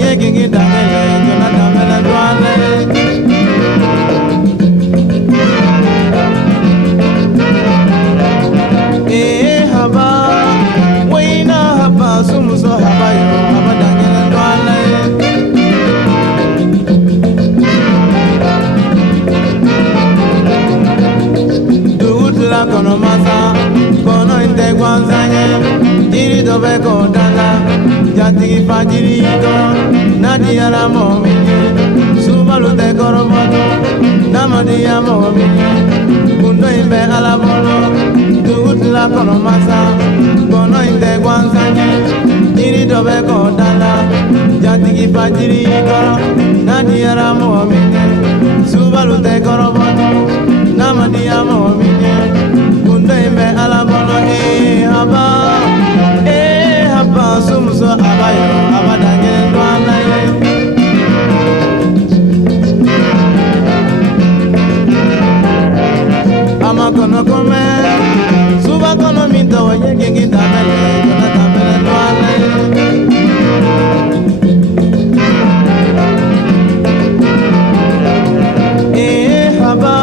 ye gingi dangele jona damela dwale haba waina haba sumuso haba yo haba dangele dwale duutla kono masa kono inte gwanzanye jiri dobe kodala jatigi fajiri to nadiyara mominye subalu te koroboto namadiya mominye kundo imbe alabolo duutla kono masa kono inte gwanzanye jiri dobe kodala jatigi fajiri to nadiyara mominye subalu te koroboto namadiya mominye kundo imbe alabolo haba sumuso abayo abadange ndwalaye amakono kome suba kono minto ye gingi damele kona damele ndwalaye haba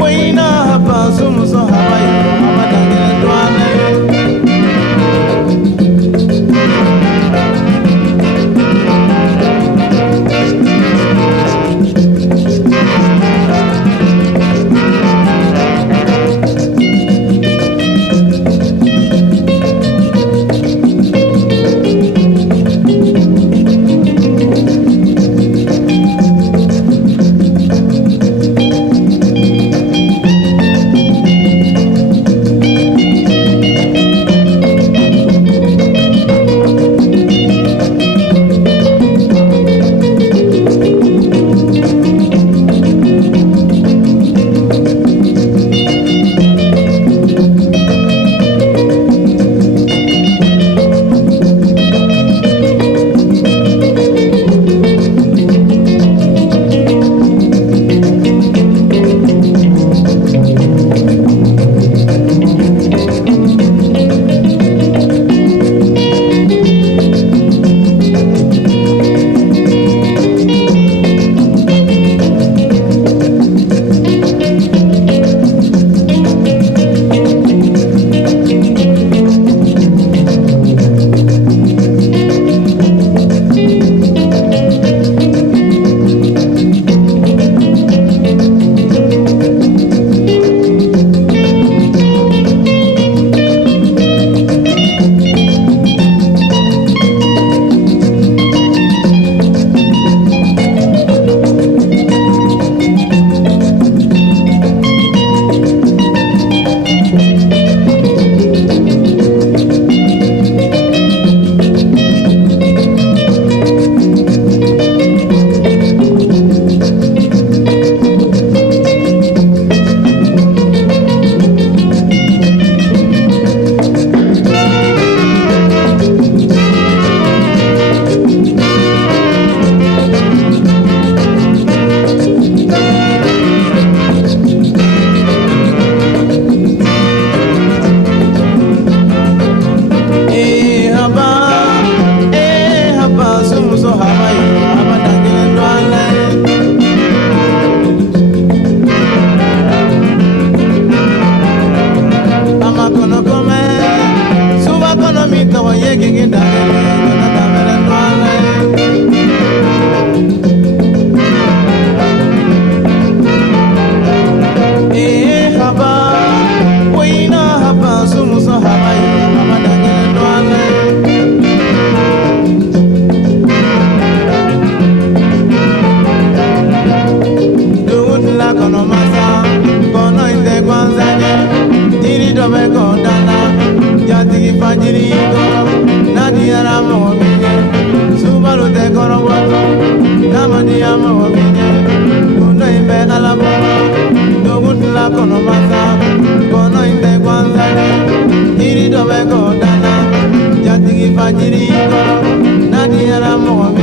waina haba sumuso abayo abadange ndwalaye Fajiri, Nadia Ramo.